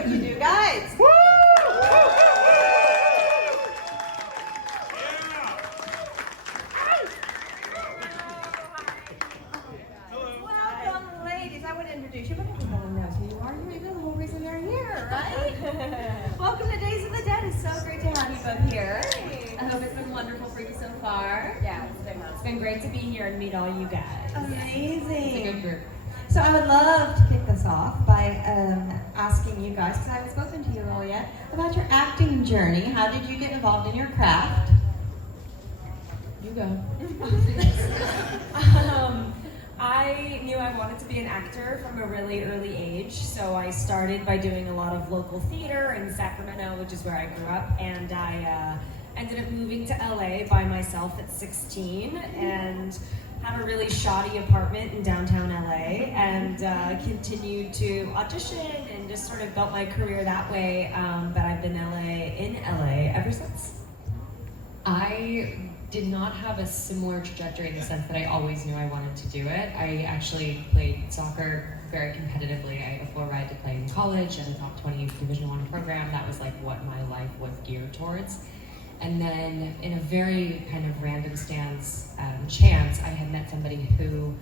what you do, guys. Woo! Welcome, ladies. I would introduce you, but everyone knows who you are. You're the whole reason they're here, right? Welcome to Days of the Dead. It's so great to have you both here. I hope it's been wonderful for you so far. Yeah, it's been great to be here and meet all you guys. Amazing. It's a good group. So I would love to kick this off by asking you guys, because I haven't spoken to you all yet, about your acting journey. How did you get involved in your craft? You go. I knew I wanted to be an actor from a really early age, so I started by doing a lot of local theater in Sacramento, which is where I grew up, and I ended up moving to LA by myself at 16, and had a really shoddy apartment in downtown LA, and continued to audition and just sort of built my career that way, but I've been in LA ever since. I did not have a similar trajectory in the sense that I always knew I wanted to do it. I actually played soccer very competitively. I had a full ride to play in college and a top 20 Division I program. That was like what my life was geared towards. And then in a very kind of random chance, I had met somebody who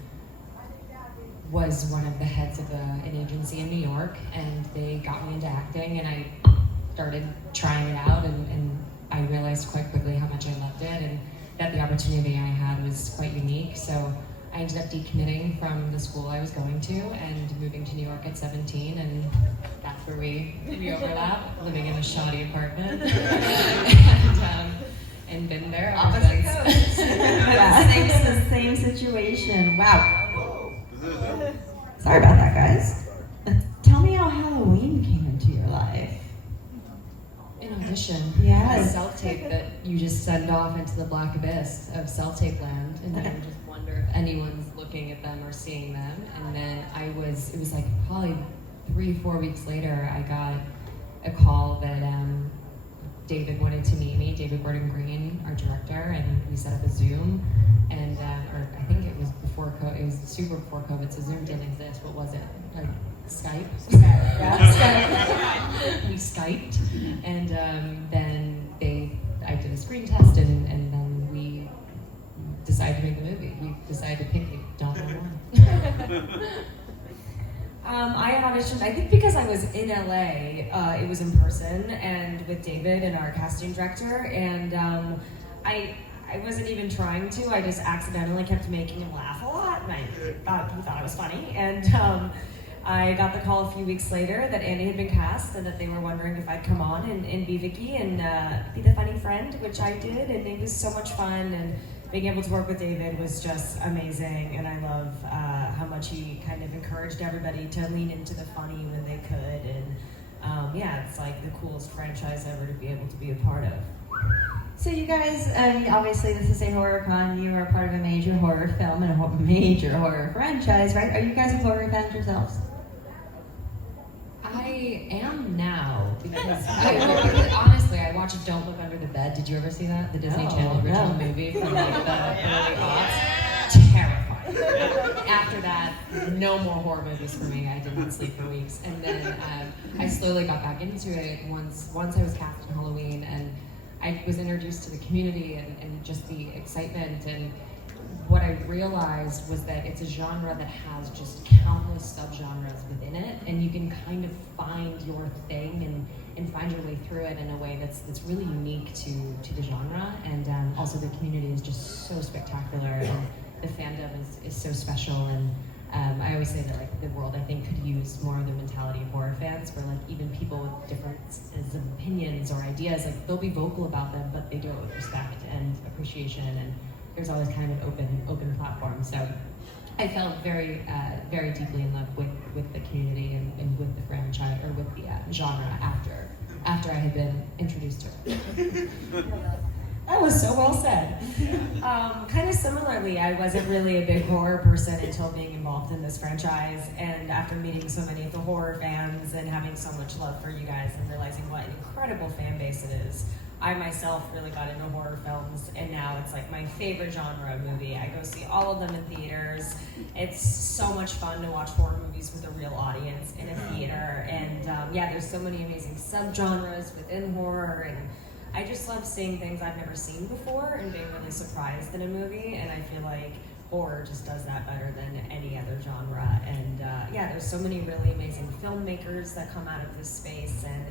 was one of the heads of an agency in New York, and they got me into acting, and I started trying it out, and I realized quite quickly how much I loved it, and that the opportunity I had was quite unique. So I ended up decommitting from the school I was going to and moving to New York at 17, and that's where we overlap, living in a shoddy apartment, and been there ever since. Yeah, same situation. Wow. Sorry about that, guys. Tell me how Halloween came into your life. An audition. Yes. A self-tape that you just send off into the black abyss of self-tape land, and then just wonder if anyone's looking at them or seeing them. And then it was like probably 3-4 weeks later, I got a call that David wanted to meet me, David Gordon Green, our director, and we set up a Zoom, and or I think it was before COVID, it was super before COVID, so Zoom didn't exist. What was it? Like Skype? Skype. We Skyped, and then I did a screen test, and then we decided to make the movie. We decided to pick Don't Know Why. I had auditioned, I think because I was in LA, it was in person, and with David and our casting director, and I wasn't even trying to, I just accidentally kept making him laugh a lot, and he thought it was funny, and I got the call a few weeks later that Andi had been cast, and that they were wondering if I'd come on and be Vicky and be the funny friend, which I did, and it was so much fun, and being able to work with David was just amazing, and I love how much he kind of encouraged everybody to lean into the funny when they could, and yeah, it's like the coolest franchise ever to be able to be a part of. So you guys, obviously this is a horror con. You are part of a major horror film and a major horror franchise, right? Are you guys horror fans yourselves? I am now, because honestly, I watched Don't Look Under the Bed. Did you ever see that? The Disney Channel original movie from like the early aughts. Terrifying. After that, no more horror movies for me. I did not sleep for weeks. And then I slowly got back into it once I was cast in Halloween, and I was introduced to the community and just the excitement, and what I realized was that it's a genre that has just countless subgenres within it, and you can kind of find your thing and find your way through it in a way that's really unique to the genre, and also the community is just so spectacular, and the fandom is so special, and I always say that like the world I think could use more of the mentality of horror fans, where like even people with differences of opinions or ideas, like they'll be vocal about them, but they do it with respect and appreciation, and there's always kind of an open platform. So I felt very deeply in love with the community and with the franchise, or with the genre after I had been introduced to it. That was so well said. Kind of similarly, I wasn't really a big horror person until being involved in this franchise, and after meeting so many of the horror fans and having so much love for you guys and realizing what an incredible fan base it is, I myself really got into horror films, and now it's like my favorite genre of movie. I go see all of them in theaters. It's so much fun to watch horror movies movies with a real audience in a theater. And yeah, there's so many amazing subgenres within horror, and I just love seeing things I've never seen before and being really surprised in a movie, and I feel like horror just does that better than any other genre. And yeah, there's so many really amazing filmmakers that come out of this space, and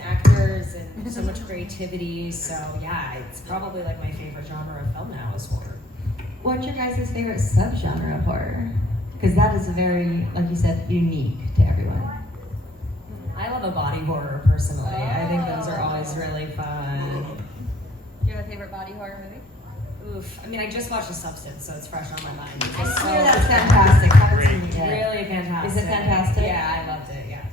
actors and so much creativity. So yeah, it's probably like my favorite genre of film now is horror. What's your guys' favorite subgenre of horror? Because that is very, like you said, unique to everyone. I love a body horror personally. I think those are always really fun. Do you have a favorite body horror movie? Oof. I mean, I just watched The Substance, so it's fresh on my mind. I hear that's fantastic. Haven't seen it yet. Really fantastic. Is it fantastic? Yeah, I loved it, yeah.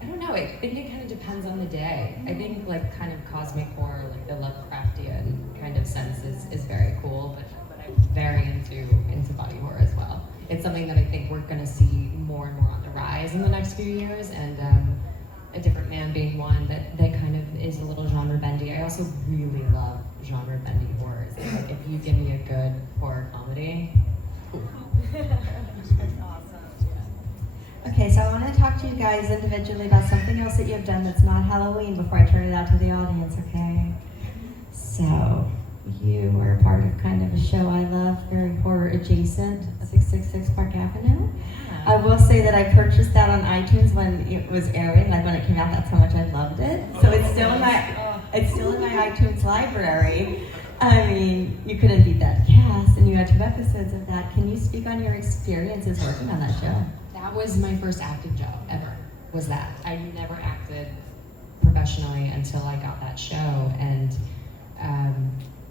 I don't know. I think it kind of depends on the day. I think like kind of cosmic horror, like the Lovecraftian kind of sense is very cool, but I'm very into body horror as well. It's something that I think we're going to see more and more on the rise in the next few years, and A Different Man being one that kind of is a little genre bendy. I also really love genre bendy horrors. Like if you give me a good horror comedy, That's awesome. Yeah. Okay, so I want to talk to you guys individually about something else that you've done that's not Halloween before I turn it out to the audience, okay? So, you were a part of kind of a show I love, very horror adjacent, 666 Park Avenue. I will say that I purchased that on iTunes when it was airing, like when it came out. That's how much I loved it. So it's still in my iTunes library. I mean, you couldn't beat that cast, and you had 2 episodes of that. Can you speak on your experiences working on that show? that was my first acting job ever. Was that I never acted professionally until I got that show, and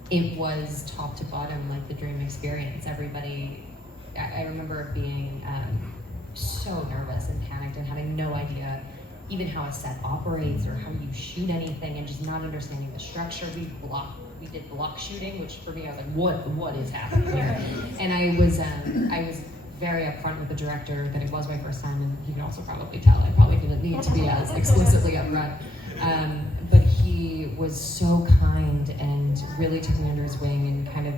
it was top to bottom like the dream experience. Everybody, I remember being so nervous and panicked and having no idea even how a set operates or how you shoot anything, and just not understanding the structure. We did block shooting, which for me I was like, what is happening here? And I was very upfront with the director that it was my first time, and he can also probably tell I probably didn't need to be as explicitly upfront. But he was so kind and really took me under his wing and kind of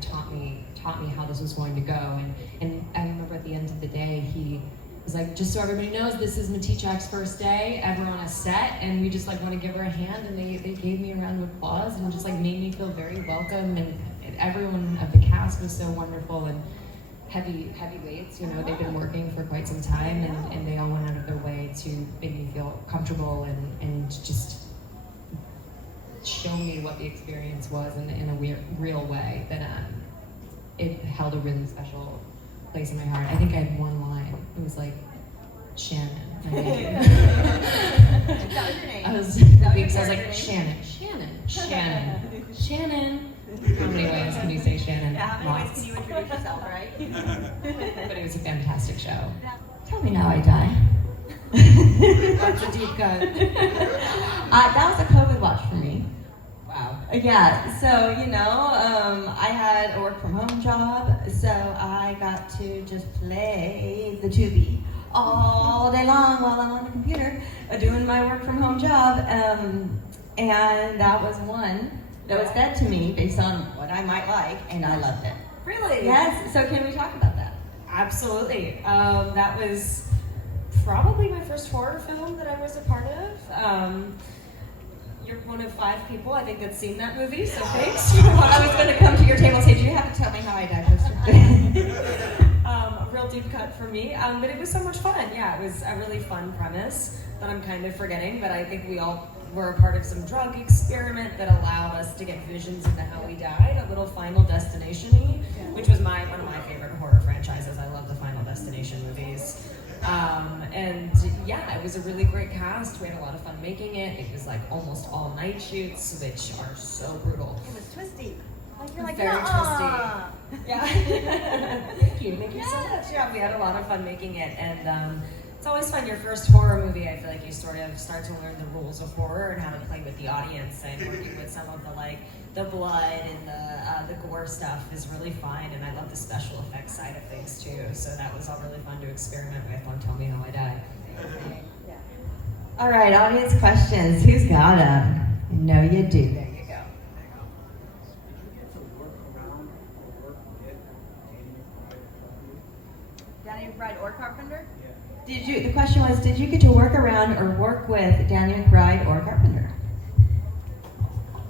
taught me how this was going to go. And I remember at the end of the day, he was like, just so everybody knows, this is Matichak's first day ever on a set, and we just like want to give her a hand. And they gave me a round of applause and just like made me feel very welcome. And everyone of the cast was so wonderful, and heavyweights, you know, they've been working for quite some time, and they all went out of their way to make me feel comfortable and just show me what the experience was in a real way. That it held a really special place in my heart. I think I had one line. It was like, Shannon. My name. That was your name. I was like, Shannon. How many ways can you say Shannon? Yeah, how many ways can you introduce yourself, right? But it was a fantastic show. Tell me now I die. That's a deep cut. That was a COVID watch for me. Wow. Yeah, so, I had a work from home job, so I got to just play the Tubi all day long while I'm on the computer doing my work from home job. And that was one that was fed to me based on what I might like, and I loved it. Really? Yes, so can we talk about that? Absolutely. That was probably my first horror film that I was a part of. You're one of 5 people, I think, that's seen that movie, so thanks. I was going to come to your table and say, do you have to tell me how I died first? A real deep cut for me, but it was so much fun. Yeah, it was a really fun premise that I'm kind of forgetting, but I think we all were a part of some drug experiment that allowed us to get visions into how we died, a little Final Destination-y, which was one of my favorite horror franchises. I love the Final Destination movies. And yeah, it was a really great cast. We had a lot of fun making it. It was like almost all night shoots, which are so brutal. It was twisty. Like, you're like, Very "Nuh-uh." twisty. Yeah. Thank you so much. Yeah, we had a lot of fun making it, and it's always fun. Your first horror movie, I feel like you sort of start to learn the rules of horror and how to play with the audience, and working with some of the blood and the gore stuff is really fun, and I love the special effects side of things too. So that was all really fun to experiment with on Tell Me How I Die. Yeah. All right, audience questions. Who's got them? I know you do. There you go. the question was, did you get to work around or work with Danny McBride or Carpenter?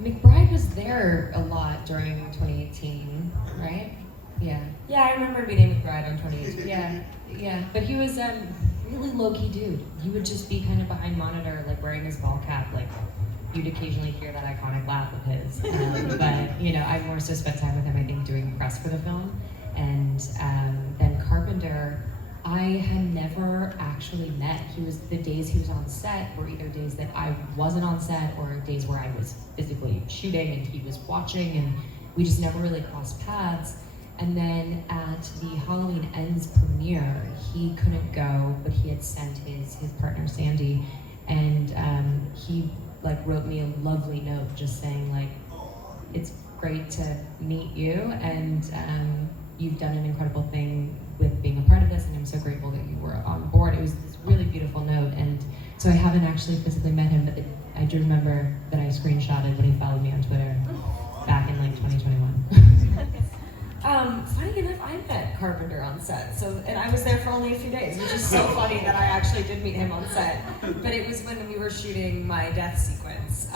McBride was there a lot during 2018, right? Yeah. Yeah, I remember meeting McBride on 2018. Yeah. But he was really low-key dude. He would just be kind of behind monitor, like wearing his ball cap. Like you'd occasionally hear that iconic laugh of his. But you know, I more so spent time with him, I think, doing press for the film. And then Carpenter, I had never actually met. The days he was on set were either days that I wasn't on set or days where I was physically shooting and he was watching, and we just never really crossed paths. And then at the Halloween Ends premiere, he couldn't go, but he had sent his partner Sandy, and he like wrote me a lovely note just saying like, it's great to meet you, and you've done an incredible thing with being a part of this, and I'm so grateful that you were on board. It was this really beautiful note, and so I haven't actually physically met him, but I do remember that I screenshotted when he followed me on Twitter back in like 2021. Funny enough, I met Carpenter on set, and I was there for only a few days, which is so funny that I actually did meet him on set. But it was when we were shooting my death sequence,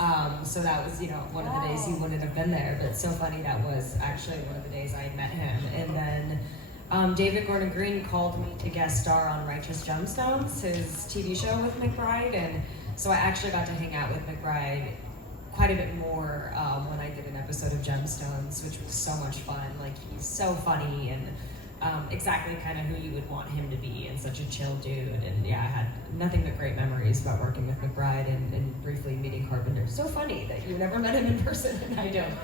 so that was, you know, one of the days he wouldn't have been there. But it's so funny, that was actually one of the days I met him. And then David Gordon Green called me to guest star on Righteous Gemstones, his TV show with McBride, and so I actually got to hang out with McBride quite a bit more when I did an episode of Gemstones, which was so much fun. Like, he's so funny and exactly kind of who you would want him to be, and such a chill dude. And yeah, I had nothing but great memories about working with McBride and briefly meeting Carpenter. So funny that you never met him in person and I don't.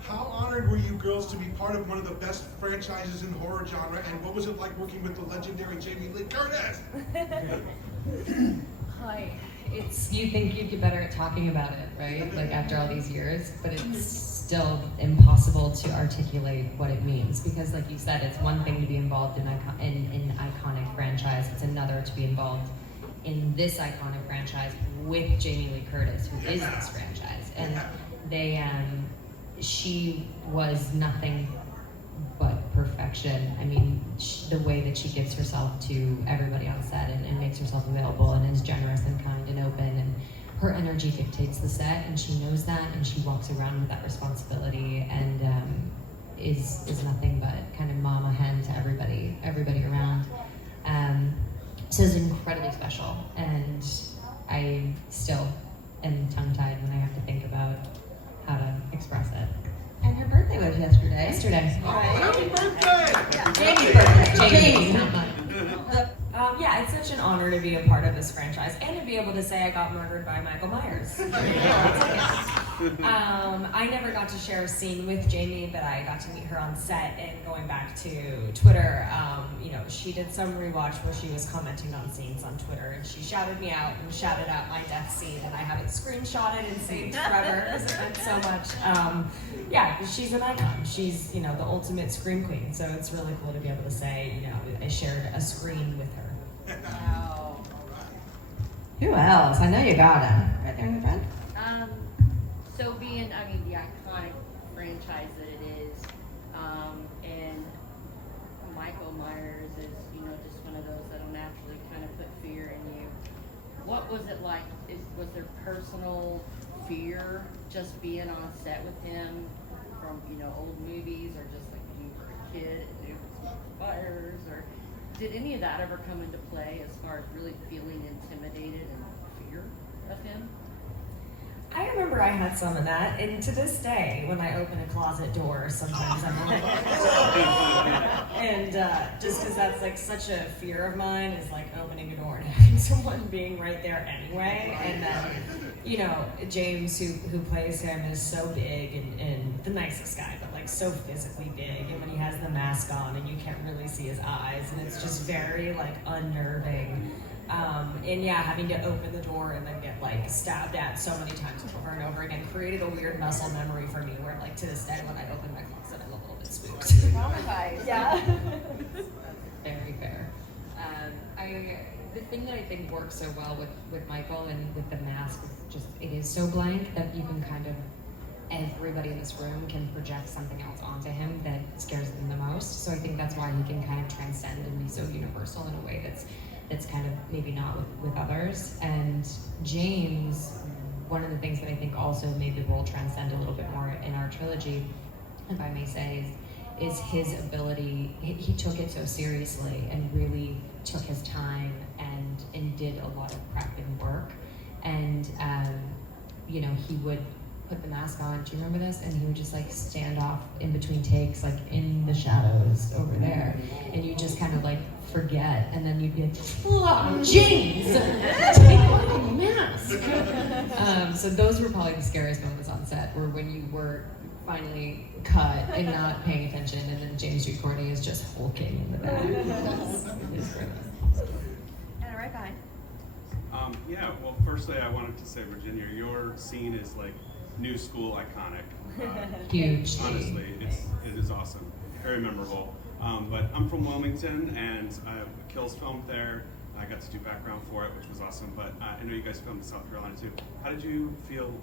How honored were you girls to be part of one of the best franchises in the horror genre, and what was it like working with the legendary Jamie Lee Curtis? Hi. You think you'd get better at talking about it, right? Like after all these years, but it's still impossible to articulate what it means, because like you said, it's one thing to be involved in iconic franchise, it's another to be involved in this iconic franchise with Jamie Lee Curtis, who is this franchise. And she was nothing but perfection. I mean, the way that she gives herself to everybody on set and makes herself available and is generous and kind and open, and her energy dictates the set, and she knows that, and she walks around with that responsibility, and is nothing but kind of mama hen to everybody around. So it's incredibly special, and I still am tongue-tied when I have to think about how to express it. And your birthday was yesterday. Happy birthday! Jamie's birthday. Jamie's, not mine. Yeah, it's such an honor to be a part of this franchise and to be able to say I got murdered by Michael Myers. I never got to share a scene with Jamie, but I got to meet her on set. And going back to Twitter, you know, she did some rewatch where she was commenting on scenes on Twitter, and she shouted me out and shouted out my death scene, and I have it screenshotted and saved forever because it meant so much. Yeah, she's an icon. She's, you know, the ultimate scream queen. So it's really cool to be able to say, you know, I shared a screen with her. Wow. Who else? I know you got him. Right there in the front. So being, I mean, the iconic franchise that it is, and Michael Myers is, you know, just one of those that'll naturally kind of put fear in you. What was it like? Was there personal fear just being on set with him from, you know, old movies, or just like when you were a kid and it was Myers, or did any of that ever come into play as far as really feeling intimidated and fear of him? I remember I had some of that, and to this day, when I open a closet door, sometimes I'm a little and just because that's like such a fear of mine, is like opening a door and having someone being right there anyway. And then, you know, James, who plays him, is so big and the nicest guy, but like so physically big, and when he has the mask on and you can't really see his eyes, and it's just very like unnerving. And yeah, having to open the door and then get like stabbed at so many times over and over again created a weird muscle memory for me, where like to this day when I open my closet I'm a little bit spooked. Traumatized. Yeah. Very fair. The thing that I think works so well with Michael and with the mask is just, it is so blank that you can kind of everybody in this room can project something else onto him that scares them the most. So I think that's why he can kind of transcend and be so universal in a way that's kind of maybe not with others. And James, one of the things that I think also made the role transcend a little bit more in our trilogy, if I may say, is his ability. He took it so seriously and really took his time and did a lot of prep and work. And you know, he would put the mask on. Do you remember this? And he would just like stand off in between takes, like in the shadows over there, and you just kind of like forget, and then you'd be like, "Oh, James, take off your mask." So those were probably the scariest moments on set, were when you were finally cut and not paying attention, and then James G. Courtney is just hulking in the back. It was great. And right behind. Yeah, well, firstly, I wanted to say, Virginia, your scene is like new school iconic. Huge. Honestly, it is awesome, very memorable. But I'm from Wilmington, and Kills filmed there. I got to do background for it, which was awesome. But I know you guys filmed in South Carolina too. How did you feel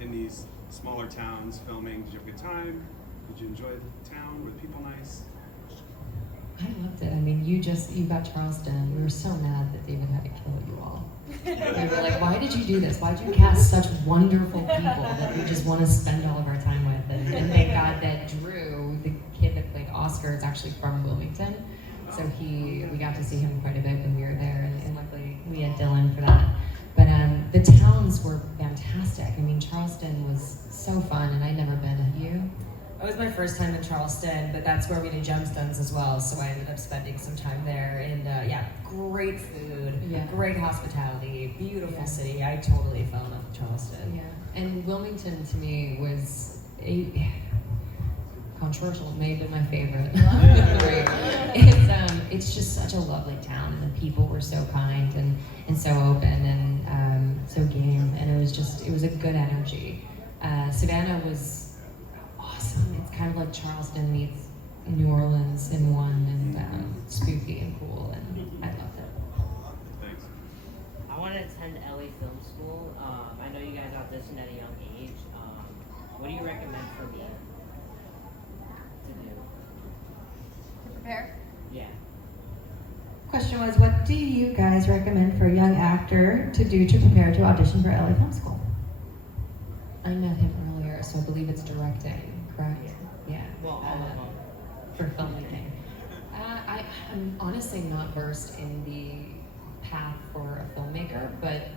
in these smaller towns filming? Did you have a good time? Did you enjoy the town? Were the people nice? I loved it. I mean, you got Charleston. We were so mad that David had to kill you all. We were like, why did you do this? Why did you cast such wonderful people that we just want to spend all of our time with? And thank God that Drew, the kid that played Oscar, is actually from Wilmington. So we got to see him quite a bit when we were there, and luckily we had Dylan for that. But the towns were fantastic. I mean, Charleston was so fun, and I'd never been. Had you? It was my first time in Charleston, but that's where we did Gemstones as well, so I ended up spending some time there. And yeah, great food, great hospitality, beautiful city. I totally fell in love with Charleston. Yeah, and Wilmington to me was controversial. It may have been my favorite. It's just such a lovely town, and the people were so kind and so open and so game, and it was a good energy. Savannah was awesome. It's kind of like Charleston meets New Orleans in one, and spooky and cool, and I loved it. Thanks. I want to attend LA Film School. I know you guys auditioned at a young age. What do you recommend for me to do? To prepare? Yeah. Question was, what do you guys recommend for a young actor to do to prepare to audition for LA Film School? I met him earlier, so I believe it's directing, correct? Yeah. Well, all of them. For filmmaking. I'm honestly not versed in the path for a filmmaker,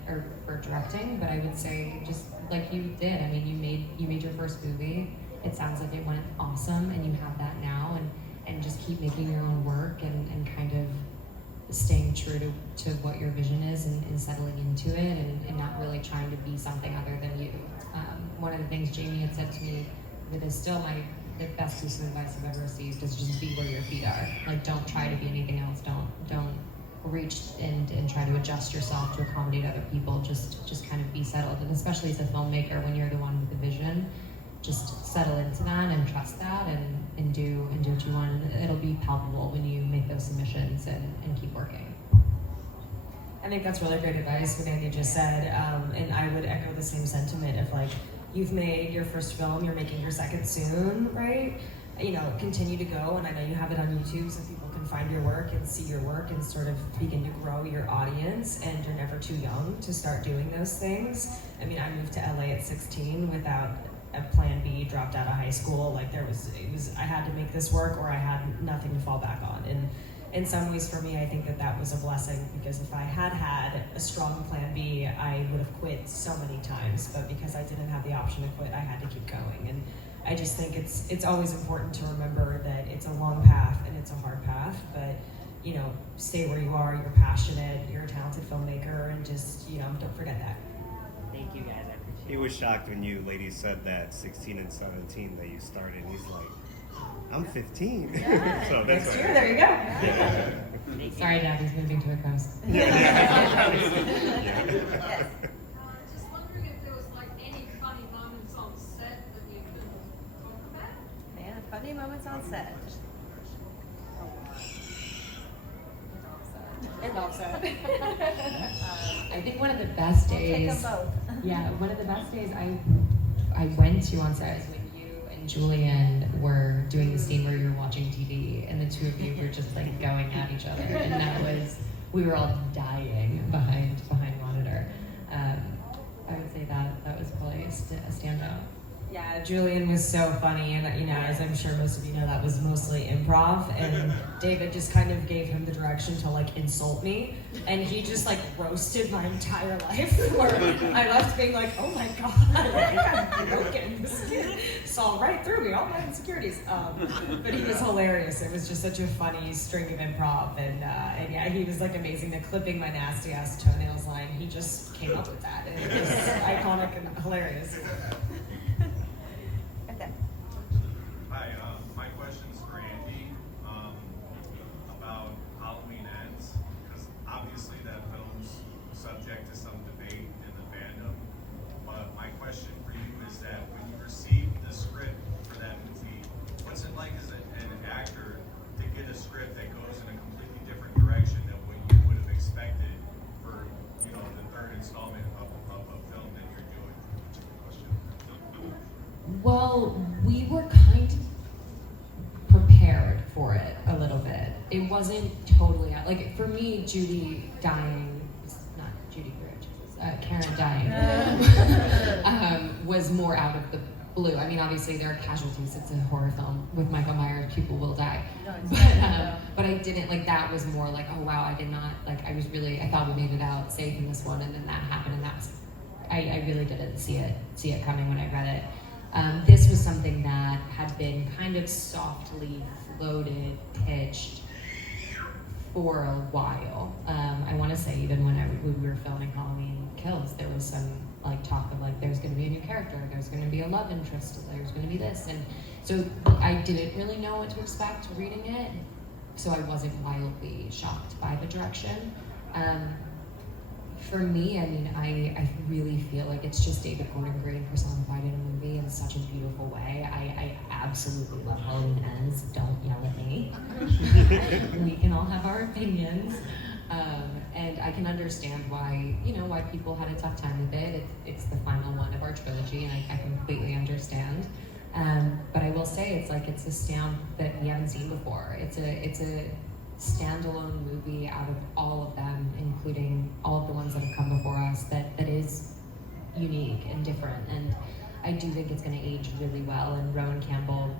or for directing, but I would say just like you did. I mean, you made your first movie. It sounds like it went awesome, and you have that now, and just keep making your own work and kind of staying true to what your vision is and settling into it and not really trying to be something other than you. One of the things Jamie had said to me that is still the best piece of advice I've ever received is just be where your feet are. Like, don't try to be anything else. Don't reach and try to adjust yourself to accommodate other people. Just kind of be settled. And especially as a filmmaker, when you're the one with the vision, just settle into that and trust that and do what you want. And it'll be palpable when you make those submissions and keep working. I think that's really great advice, what Andi just said, and I would echo the same sentiment of like, you've made your first film, you're making your second soon, right? You know, continue to go, and I know you have it on YouTube so people can find your work and see your work and sort of begin to grow your audience, and you're never too young to start doing those things. I mean, I moved to LA at 16 without a plan B, dropped out of high school, like I had to make this work or I had nothing to fall back on. And in some ways for me, I think that was a blessing, because if I had had a strong plan B, I would have quit so many times, but because I didn't have the option to quit, I had to keep going. And I just think it's always important to remember that it's a long path and it's a hard path, but you know, stay where you are, you're passionate, you're a talented filmmaker, and just, you know, don't forget that. Thank you guys. I appreciate it. He was shocked when you ladies said that 16 and 17 that you started. He's like, I'm 15. Yeah. So that's Next year, there you go. Yeah. Sorry, Dad, he's moving to a coast. Yeah. Yes. Just wondering if there was like any funny moments on set that we could talk about? Man, funny moments on set. And offset. I think one of the best We'll take days. them both. Yeah, one of the best days I went to on set is when you and Julian were doing the scene where you were watching TV, and the two of you were just like going at each other, and that was, we were all dying behind monitor. I would say that was probably a standout. Yeah, Julian was so funny, and as I'm sure most of you know, that was mostly improv, and David just kind of gave him the direction to like insult me, and he just like roasted my entire life, where I left being like, oh my god, I'm broken, this kid saw right through me, all my insecurities, but he was hilarious. It was just such a funny string of improv, and yeah, he was like amazing. The clipping my nasty ass toenails line, he just came up with that, and it was iconic and hilarious. Hi, my question's for Andy about Halloween Ends, because obviously that film's subject to some debate in the fandom. But my question for you is that when you received the script for that movie, what's it like as an actor to get a script that goes in a completely different direction than what you would have expected for the third installment of a film that you're doing? Well, we were kind of prepared for it a little bit. It wasn't totally out. Like, for me, Judy dying, not Judy Greer, Karen dying, was more out of the blue. I mean, obviously there are casualties. It's a horror film with Michael Myers. People will die. But I didn't, like, that was more like, oh wow, I did not, like, I thought we made it out safe in this one, and then that happened, and I really didn't see it coming when I read it. This was something that had been kind of softly floated, pitched for a while. I want to say even when we were filming Halloween Kills, there was some like talk of like there's going to be a new character, there's going to be a love interest, there's going to be this, and so I didn't really know what to expect reading it, so I wasn't wildly shocked by the direction. For me, I mean, I really feel like it's just David Gordon Green personified in a movie in such a beautiful way. I absolutely love Halloween Ends. Don't yell at me. We can all have our opinions. And I can understand why people had a tough time with it. It's the final one of our trilogy, and I completely understand. But I will say it's a stamp that we haven't seen before. It's a standalone movie out of all of them, including all of the ones that have come before us, that is unique and different. And I do think it's going to age really well. And Rowan Campbell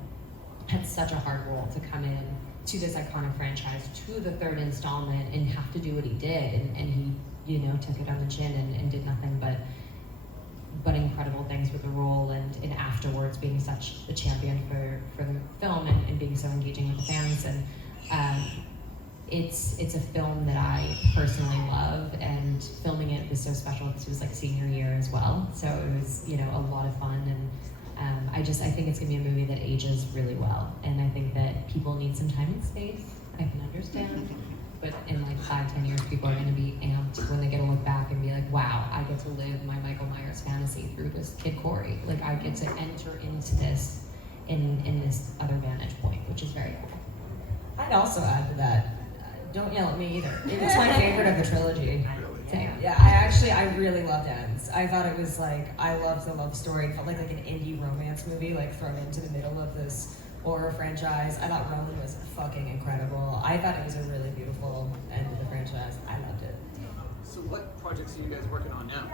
had such a hard role to come in to this iconic franchise, to the third installment, and have to do what he did. And he, took it on the chin and did nothing but incredible things with the role, and afterwards being such a champion for the film and being so engaging with the fans. And it's a film that I personally love, and filming it was so special because it was like senior year as well. So it was, a lot of fun, and I think it's gonna be a movie that ages really well. And I think that people need some time and space. I can understand, but in like 5-10 years, people are gonna be amped when they get to look back and be like, wow, I get to live my Michael Myers fantasy through this kid Corey. Like I get to enter into this in this other vantage point, which is very cool. I'd also add to that, don't yell at me either. It was my favorite of the trilogy. Yeah, I really loved Ends. I thought it was like, I loved the love story. It felt like an indie romance movie, like thrown into the middle of this horror franchise. I thought Roman was fucking incredible. I thought it was a really beautiful end of the franchise. I loved it. So what projects are you guys working on now?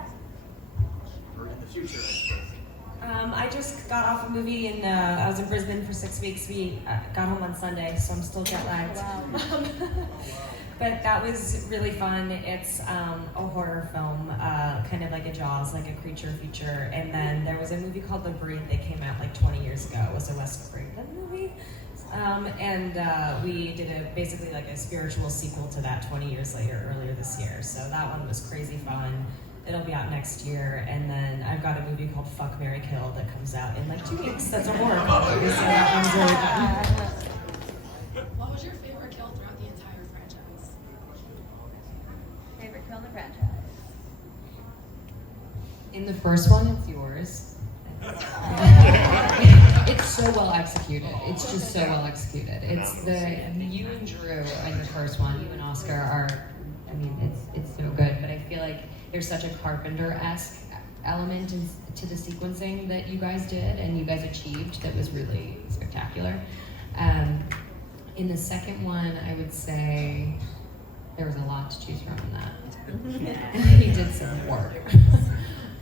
Or in the future, I suppose? I just got off a movie and I was in Brisbane for 6 weeks. We got home on Sunday, so I'm still jet lagged. Wow. But that was really fun. It's a horror film, kind of like a Jaws, like a creature feature. And then there was a movie called The Breed that came out like 20 years ago. It was a Wes Craven movie. And we did basically like a spiritual sequel to that 20 years later, earlier this year. So that one was crazy fun. It'll be out next year. And then I've got a movie called Fuck, Marry, Kill that comes out in like 2 weeks. That's a horror movie, so that one's really fun. What was your favorite kill throughout the entire franchise? Favorite kill in the franchise? In the first one, it's yours. It's so well executed. It's just so well executed. It's you and Drew in the first one, you and Oscar are, I mean, it's so good. But I feel like there's such a Carpenter-esque element to the sequencing that you guys did and you guys achieved that was really spectacular. In the second one, I would say there was a lot to choose from in that. He did some work.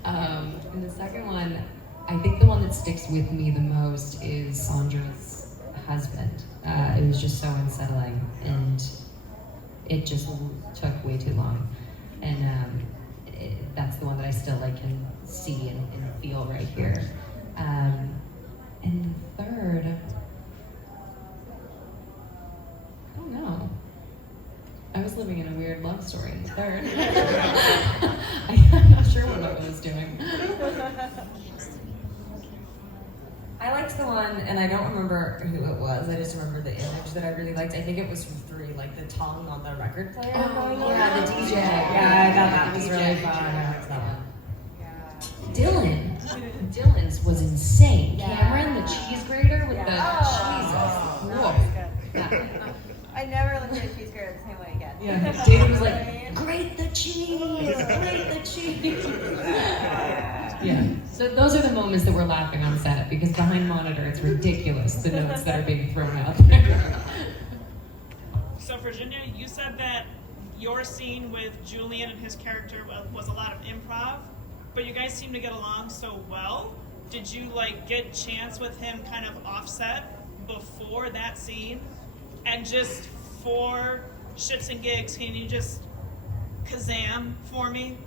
In the second one, I think the one that sticks with me the most is Sandra's husband. It was just so unsettling, and it just took way too long. And that's the one that I still can see and feel right here. And the third, I don't know. I was living in a weird love story in the third. I'm not sure what I was doing. I liked the one, and I don't remember who it was. I just remember the image that I really liked. I think it was from 3, like the tongue on the record player. Yeah, the DJ. Yeah, I thought that was really fun. I liked that one. Dylan's was insane. Yeah. Cameron, the cheese grater with the Jesus. Whoa. Yeah. I never looked at a cheese grater the same way again. Yeah. David was like, grate the cheese, grate the cheese. Yeah. So those are the moments that we're laughing on set because behind monitor it's ridiculous the notes that are being thrown out there. So Virginia, you said that your scene with Julian and his character was a lot of improv, but you guys seem to get along so well. Did you get a chance with him kind of offset before that scene? And just for shits and gigs, can you just Kazam for me?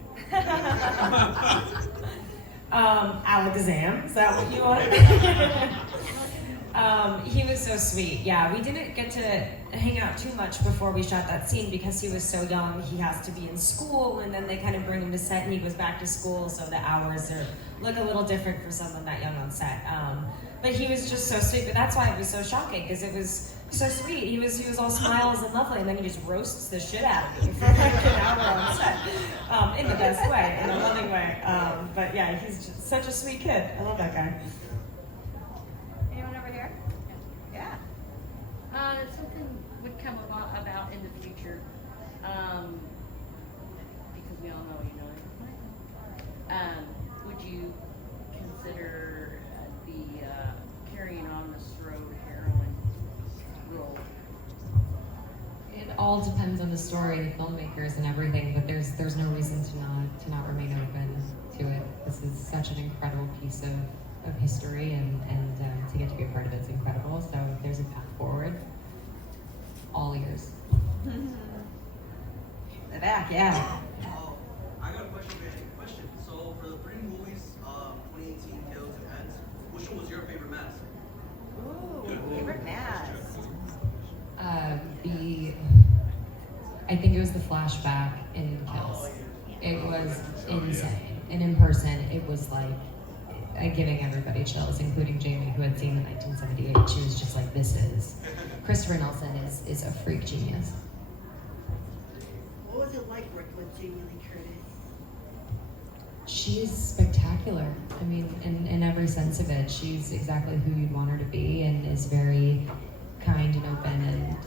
Alakazam, is that what you wanted? He was so sweet. Yeah, we didn't get to hang out too much before we shot that scene because he was so young. He has to be in school, and then they kind of bring him to set, and he goes back to school, so the hours look a little different for someone that young on set. But he was just so sweet. But that's why it was so shocking because it was so sweet. He was all smiles and lovely, and then he just roasts the shit out of me for an hour on set, in the best way, in a loving way. But yeah, he's just such a sweet kid. I love that guy. Anyone over here? Yeah. Something would come about in the future, because we all know you know it. Would you consider carrying on the Strode heroin role? It all depends on the story, the filmmakers, and everything. But there's no reason to not remain open to it. This is such an incredible piece of history, and to get to be a part of it's incredible. So if there's a path forward, all ears. The back, yeah. I got a question. So for the 3 movies, 2018, Tails and Heads, which one was your favorite mask? Ooh, favorite mask. I think it was the flashback in Kills. It was insane. And in person, it was giving everybody chills, including Jamie, who had seen the 1978. She was just like, this is... Christopher Nelson is a freak genius. What was it like working with Jamie Lee Curtis? She is spectacular. I mean, in every sense of it. She's exactly who you'd want her to be and is very kind and open, and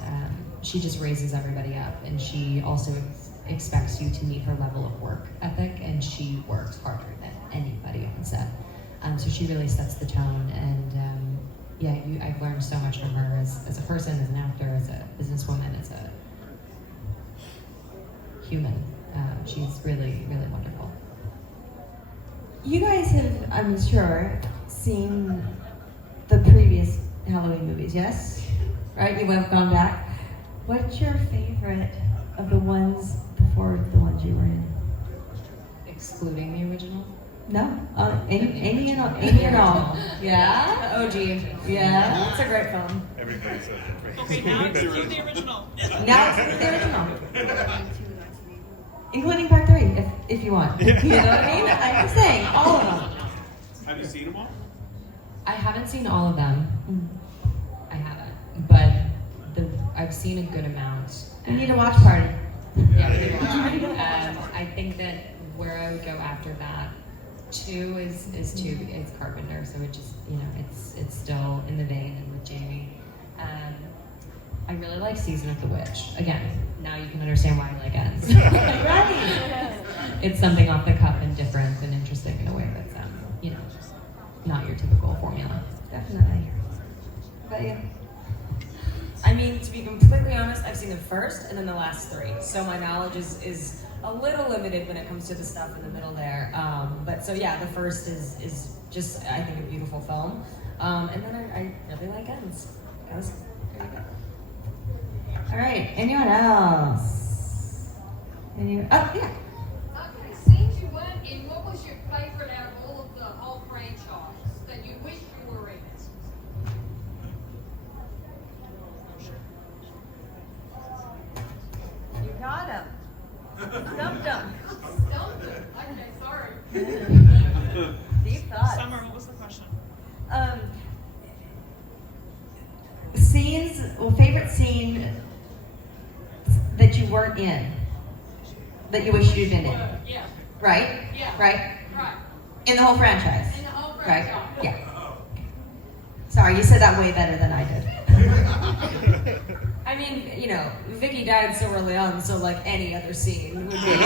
she just raises everybody up. And she also expects you to meet her level of work ethic, and she works harder than anybody on set. So she really sets the tone, and I've learned so much from her as a person, as an actor, as a businesswoman, as a human. She's really, really wonderful. You guys have, I'm sure, seen the previous Halloween movies, yes? Right? You have gone back. What's your favorite of the ones before the ones you were in? Excluding the original? No? Any and all. Yeah? OG. Yeah? It's a great film. Everybody says it. Okay, now exclude the original. Now it's the original. Including part 3, if you want. You know what I mean? I'm just saying, all of them. Have you seen them all? I haven't seen all of them. I haven't. But I've seen a good amount. We need a watch party. Yeah, we need a watch party. I think that where I would go after that, 2 is it's Carpenter, so it just, it's still in the vein and with Jamie. I really like Season of the Witch. Again, now you can understand why I like Ends. Right. It's something off the cuff and different and interesting in a way definitely. But yeah. I mean, to be completely honest, I've seen the first and then the last 3. So my knowledge is a little limited when it comes to the stuff in the middle there. But so yeah, the first is just, I think, a beautiful film. And then I really like Ends. That was pretty good. All right, anyone else? Oh, yeah. Okay, scenes you weren't in, what was your favorite out of all of the whole franchise that you wish you were in? You got him. Stumped him. Stumped it. Okay, sorry. Deep thoughts. Summer, what was the question? Favorite scene that you weren't in, that you wish you'd been in. Yeah. Right? Yeah. Right? Right. In the whole franchise. In the whole Right? franchise. Yeah. Sorry, you said that way better than I did. I mean, you know, Vicky died so early on, so like any other scene would be cool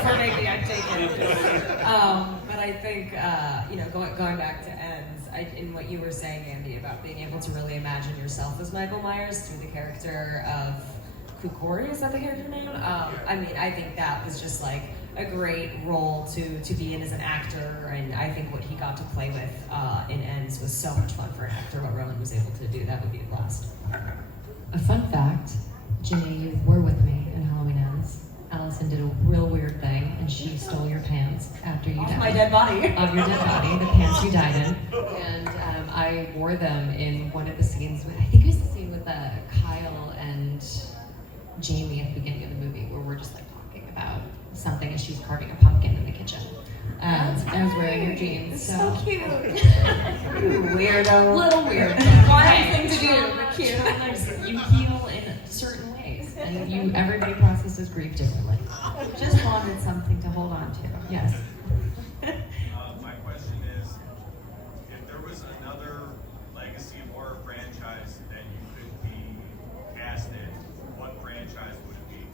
for Vicky, I'd take it. But I think, you know, going back to Ends, in what you were saying, Andy, about being able to really imagine yourself as Michael Myers through the character of Kukori, is that the character name? I mean, I think that was just like a great role to be in as an actor, and I think what he got to play with in Ends was so much fun for an actor. What Rowan was able to do, that would be a blast. A fun fact, Ginny, you were with me in Halloween Ends. Allison did a real weird thing, and she stole your pants after you died. My dead body. Of your dead body, the pants you died in. And I wore them in one of the scenes, I think it was the scene with Kyle and Jamie at the beginning of the movie, where we're just like talking about something as she's carving a pumpkin in the kitchen. I was wearing your jeans. So cute. You weirdo. Little weird. Wild thing to do, but cute. You heal in certain ways, and everybody processes grief differently. Just wanted something to hold on to. Yes. My question is, if there was another legacy horror franchise that you could be cast in, what franchise would it be?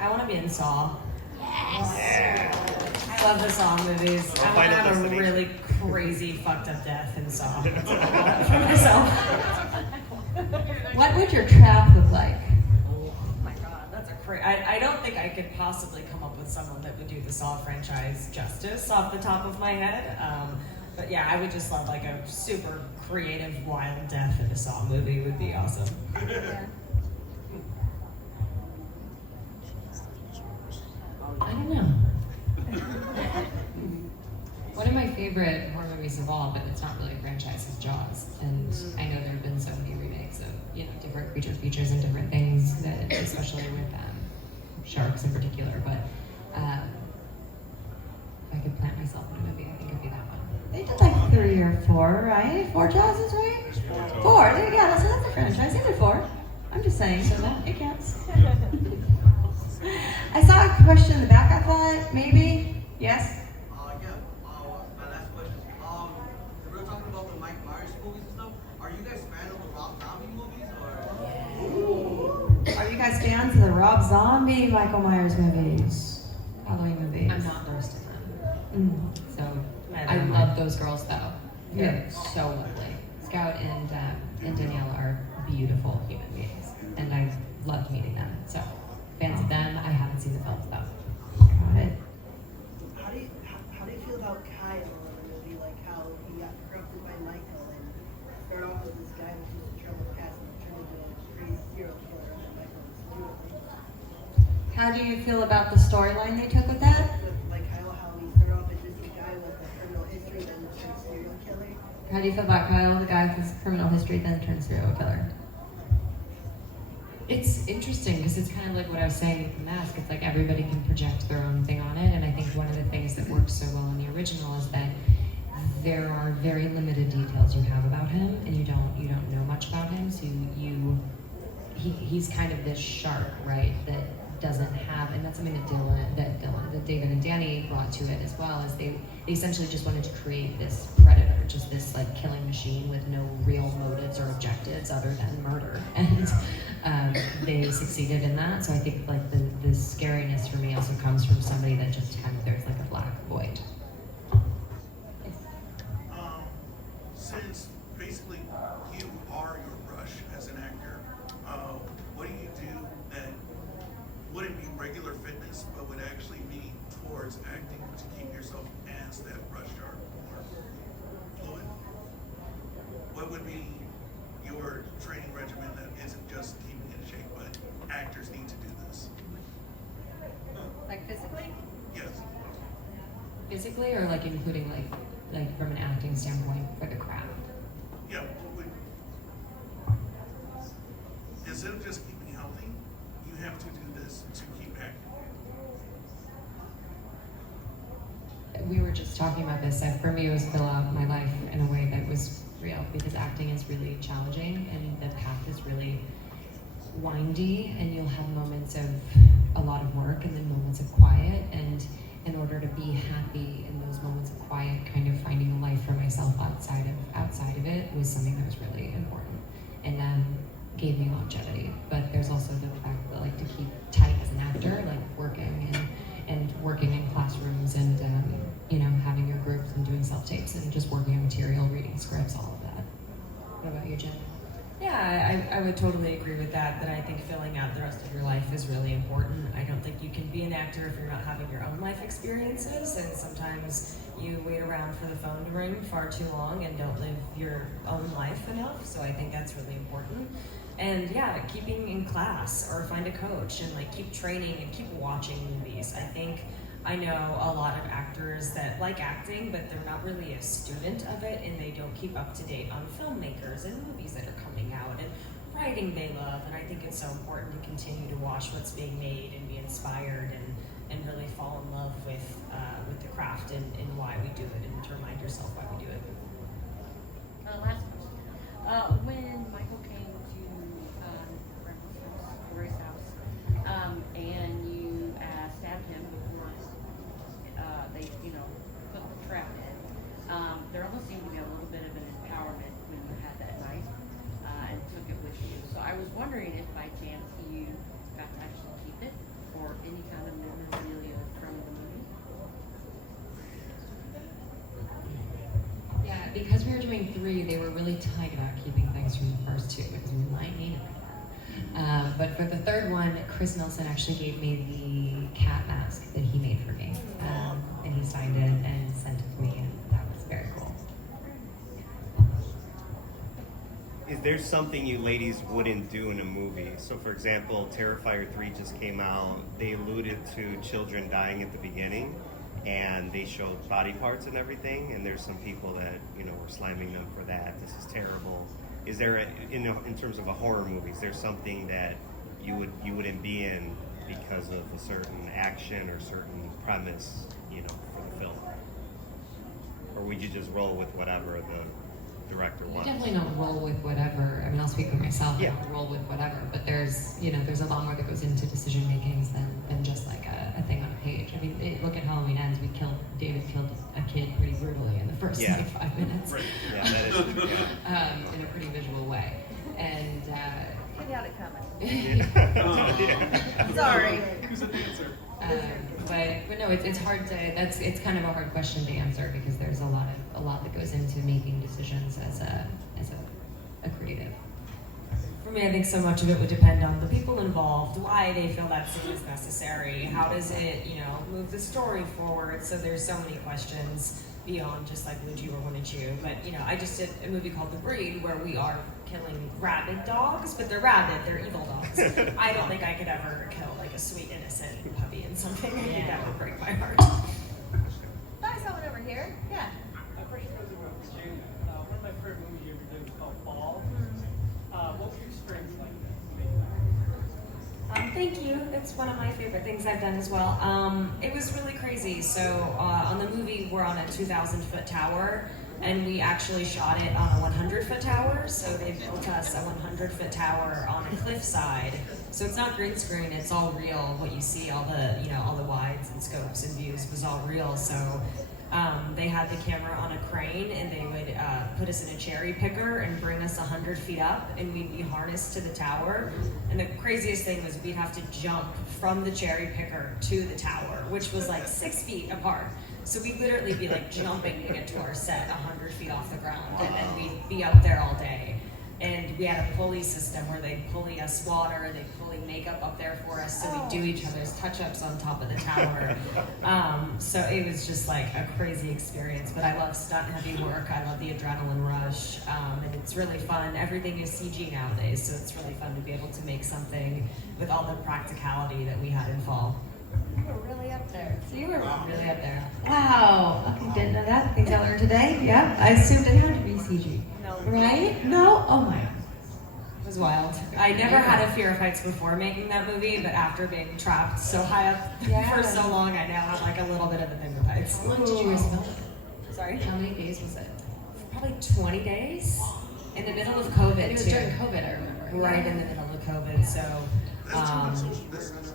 I want to be in Saw. Yes. I love the Saw movies. I want to have a really crazy, fucked up death in Saw. For myself. What would your trap look like? Oh my god, that's a crazy. I don't think I could possibly come up with someone that would do the Saw franchise justice off the top of my head. But yeah, I would just love like a super creative, wild death in a Saw movie would be awesome. Yeah. I don't know. One of my favorite horror movies of all, but it's not really a franchise, is Jaws. And I know there have been so many remakes of, you know, different creature features and different things, that, especially with sharks in particular. But if I could plant myself in a movie, I think it'd be that one. They did like 3 or 4, right? 4 Jawses, right? 4. There you go. So that's a franchise. They did 4. I'm just saying, so that it counts. I saw a question in the back. I thought maybe. Yes. My last question. We were talking about the Mike Myers movies and stuff. Are you guys fans of the Rob Zombie movies, or? Are you guys fans of the Rob Zombie Michael Myers movies? Halloween movies? I'm not versed in them. So I Neither love those girls though. They're Yeah. so lovely. Scout and Danielle are beautiful human beings, and I loved meeting them. So fans of them. I haven't seen the films though. Got it. How do you feel about Kyle in the movie? Like how he got corrupted by Michael and started off with this guy who was in trouble past and turned into a crazy serial killer, and then Michael was doing things. How do you feel about the storyline they took with that? With like Kyle, how he started off as just a guy with a criminal history, then turned serial killer. How do you feel about Kyle, the guy with his criminal history, then turned serial killer? It's interesting because it's kind of like what I was saying with the mask. It's like everybody can project their own thing on it, and I think one of the things that works so well in the original is that there are very limited details you have about him, and you don't know much about him. So he's kind of this shark, right? That doesn't have, and that's something that David and Danny brought to it as well. Is they essentially just wanted to create this predator, just this like killing machine with no real motives or objectives other than murder, and they succeeded in that. So I think like the scariness for me also comes from somebody that just there's like a black void. wouldn't be regular fitness, but would actually be towards acting to keep yourself as that rush hour more fluid? What would be your training regimen that isn't just keeping in shape, but actors need to do this? Like physically? Yes. Physically, or like including like from an acting standpoint for the craft? Yeah. Instead of just keeping healthy, you have to do this to keep acting. We were just talking about this. For me, it was fill out my life in a way that was real, because acting is really challenging and the path is really windy, and you'll have moments of a lot of work and then moments of quiet. And in order to be happy in those moments of quiet, kind of finding a life for myself outside of it was something that was really important, and gave me longevity. But there's also the fact that, like, to keep tight as an actor, like working and working in classrooms and you know, having your groups and doing self-tapes and just working on material, reading scripts, all of that. What about you, Jen? Yeah, I would totally agree with that, that I think filling out the rest of your life is really important. I don't think you can be an actor if you're not having your own life experiences, and sometimes you wait around for the phone to ring far too long and don't live your own life enough, so I think that's really important. And yeah, keeping in class or find a coach and like keep training and keep watching movies. I know a lot of actors that like acting, but they're not really a student of it, and they don't keep up to date on filmmakers and movies that are coming out and writing they love. And I think it's so important to continue to watch what's being made and be inspired and really fall in love with the craft and why we do it, and to remind yourself why we do it. Last question. When Michael came to Corey's house, and you stabbed him before they, put the trap in, there almost seemed to be a little bit of an empowerment when you had that knife and took it with you. So I was wondering if by chance you got to actually keep it, or any kind of memorabilia from the movie. Yeah, because we were doing 3, they were really tight about keeping things from the first 2 because we might need it. But for the 3rd one, Chris Nelson actually gave me the cat mask that he made for me. And he signed it and sent it to me, and that was very cool. Is there something you ladies wouldn't do in a movie? So for example, Terrifier 3 just came out. They alluded to children dying at the beginning, and they showed body parts and everything, and there's some people that, were slamming them for that. This is terrible. Is there, in terms of a horror movie, is there something that you wouldn't be in because of a certain action or certain premise, for the film? Or would you just roll with whatever the director You wants? definitely don't roll with whatever. I mean, I'll speak for myself. Yeah. I don't roll with whatever. But there's a lot more that goes into decision makings than just like a thing on a page. I mean, look at Halloween Ends. David killed a kid pretty brutally in the first 5 minutes. Right. Yeah, that is. Yeah. In a pretty visual way. And Kid had it coming. Yeah. Sorry. Who's a dancer? But no, it's hard to. It's kind of a hard question to answer because there's a lot that goes into making decisions as a creative. For me, I think so much of it would depend on the people involved, why they feel that scene is necessary, how does it, move the story forward. So there's so many questions beyond just like would you or wouldn't you. But I just did a movie called The Breed where we are killing rabid dogs, but they're rabid, they're evil dogs. I don't think I could ever kill like a sweet innocent puppy in something. I think that would break my heart. Hi, someone over here. Yeah. My question goes over to Virginia. One of my favorite movies you ever did was called Fall. What were your strengths like? Thank you. That's one of my favorite things I've done as well. It was really crazy. So on the movie, we're on a 2,000-foot tower, and we actually shot it on a 100-foot tower. So they built us a 100-foot tower on a cliffside. So it's not green screen; it's all real. What you see, all the wides and scopes and views was all real. So they had the camera on a crane, and they would put us in a cherry picker and bring us 100 feet up, and we'd be harnessed to the tower. And the craziest thing was we'd have to jump from the cherry picker to the tower, which was like 6 feet apart. So we'd literally be like jumping to get to our set 100 feet off the ground, and then we'd be up there all day. And we had a pulley system where they'd pulley us water, they'd pulley makeup up there for us, so we'd do each other's touch-ups on top of the tower. So it was just like a crazy experience, but I love stunt heavy work, I love the adrenaline rush, and it's really fun. Everything is CG nowadays, so it's really fun to be able to make something with all the practicality that we had in fall. You were really up there. So you were really up there. Wow. Okay, didn't know that. Things I learned today. Yeah, I assumed it had to be CG. No. Right? No? Oh my. It was wild. I never had a fear of heights before making that movie, but after being trapped so high up for so long, I now have like a little bit of a thing with heights. How long did you guys film? Sorry? How many days was it? Probably 20 days. In the middle of COVID. It was too. during COVID, I remember. Right in the middle of COVID, so. That's too much social distancing.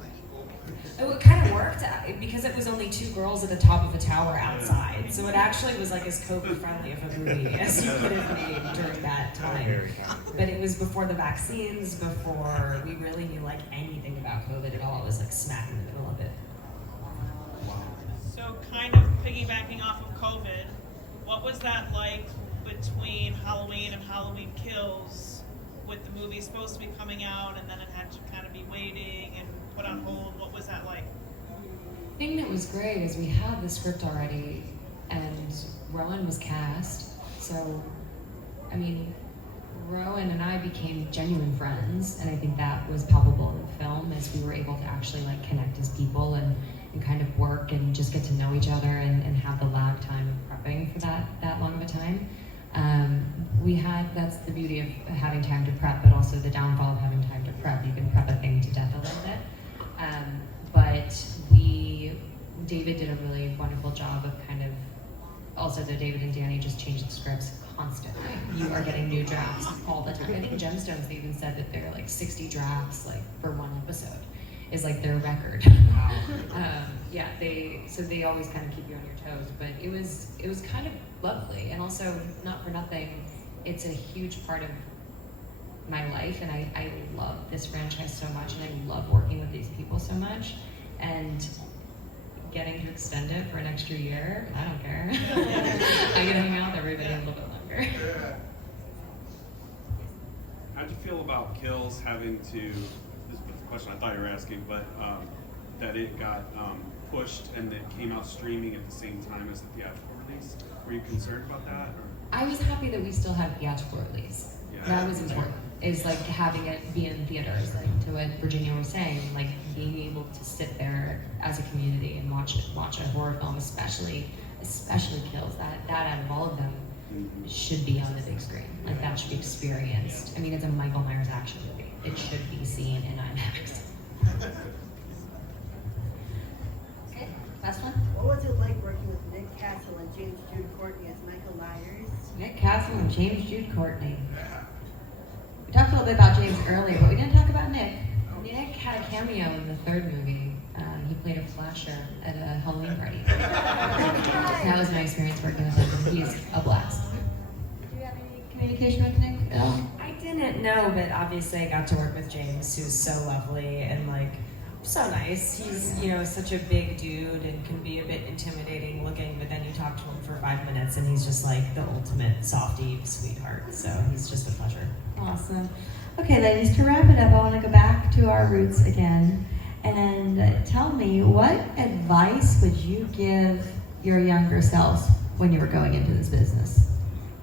It kind of worked because it was only 2 girls at the top of a tower outside. So it actually was like as COVID friendly of a movie as you could have made during that time. But it was before the vaccines, before we really knew like anything about COVID at all. It was like smack in the middle of it. So kind of piggybacking off of COVID, what was that like between Halloween and Halloween Kills with the movie supposed to be coming out and then it had to kind of be waiting and put on hold? What was that like? The thing that was great is we had the script already and Rowan was cast. So, I mean, Rowan and I became genuine friends, and I think that was palpable in the film as we were able to actually like connect as people and kind of work and just get to know each other and have the lag time of prepping for that long of a time. That's the beauty of having time to prep, but also the downfall of having time to prep. You can prep a thing to death a little bit. But David did a really wonderful job of kind of, also though David and Danny just changed the scripts constantly. You are getting new drafts all the time. I think Gemstones even said that there are like 60 drafts like for one episode is like their record. Yeah, they always kind of keep you on your toes, but it was kind of lovely, and also not for nothing, it's a huge part of my life, and I love this franchise so much, and I love working with these people so much, and getting to extend it for an extra year, I don't care. I get to hang out with everybody a little bit longer. How'd you feel about Kills having to, this was the question I thought you were asking, but that it got pushed and then came out streaming at the same time as the theatrical release? Were you concerned about that? Or? I was happy that we still had theatrical release. Yeah. That was important. Is like having it be in theaters, like to what Virginia was saying, like being able to sit there as a community and watch a horror film, especially Kills. That out of all of them should be on the big screen. Like that should be experienced. I mean, it's a Michael Myers action movie. It should be seen in IMAX. Okay, last one. What was it like working with Nick Castle and James Jude Courtney as Michael Myers? Nick Castle and James Jude Courtney. We talked a little bit about James earlier, but we didn't talk about Nick. Nick had a cameo in the third movie. He played a flasher at a Halloween party. That was my experience working with him. He's a blast. Did you have any communication with Nick at all? I didn't know, but obviously I got to work with James, who's so lovely and like so nice. He's, such a big dude and can be a bit intimidating looking, but then you talk to him for 5 minutes and he's just like the ultimate softie sweetheart. So he's just a pleasure. Awesome. Okay, ladies, to wrap it up, I want to go back to our roots again and tell me, what advice would you give your younger selves when you were going into this business?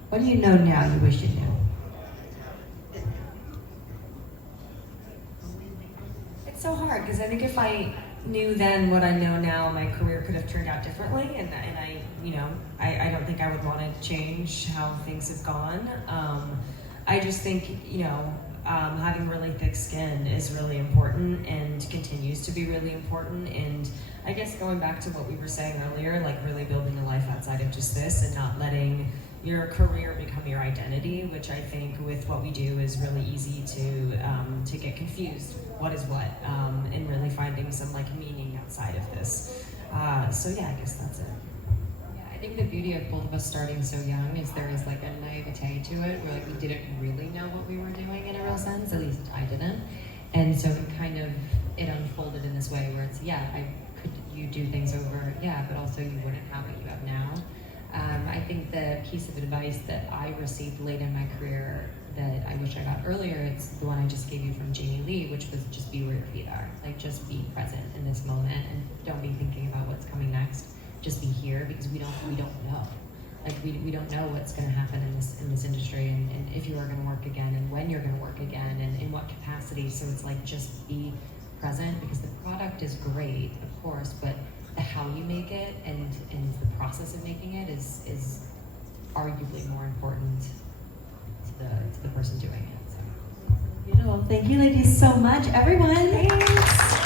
What do you know now you wish you knew? It's so hard because I think if I knew then what I know now, my career could have turned out differently, and I don't think I would want to change how things have gone. I just think, having really thick skin is really important and continues to be really important. And I guess going back to what we were saying earlier, like really building a life outside of just this and not letting your career become your identity, which I think with what we do is really easy to get confused. What is what? And really finding some like meaning outside of this. So yeah, I guess that's it. I think the beauty of both of us starting so young is there is like a naivete to it where like we didn't really know what we were doing in a real sense, at least I didn't. And so it unfolded in this way where it's, you do things over, but also you wouldn't have what you have now. I think the piece of advice that I received late in my career that I wish I got earlier, it's the one I just gave you from Jamie Lee, which was just be where your feet are. Like, just be present in this moment and don't be thinking about what's coming next. Just be here, because we don't know. Like, we don't know what's going to happen in this industry, and if you are going to work again, and when you're going to work again, and in what capacity. So it's like, just be present, because the product is great, of course, but the how you make it and the process of making it is arguably more important to the person doing it. So. Beautiful. Thank you, ladies, so much. Everyone. Thanks.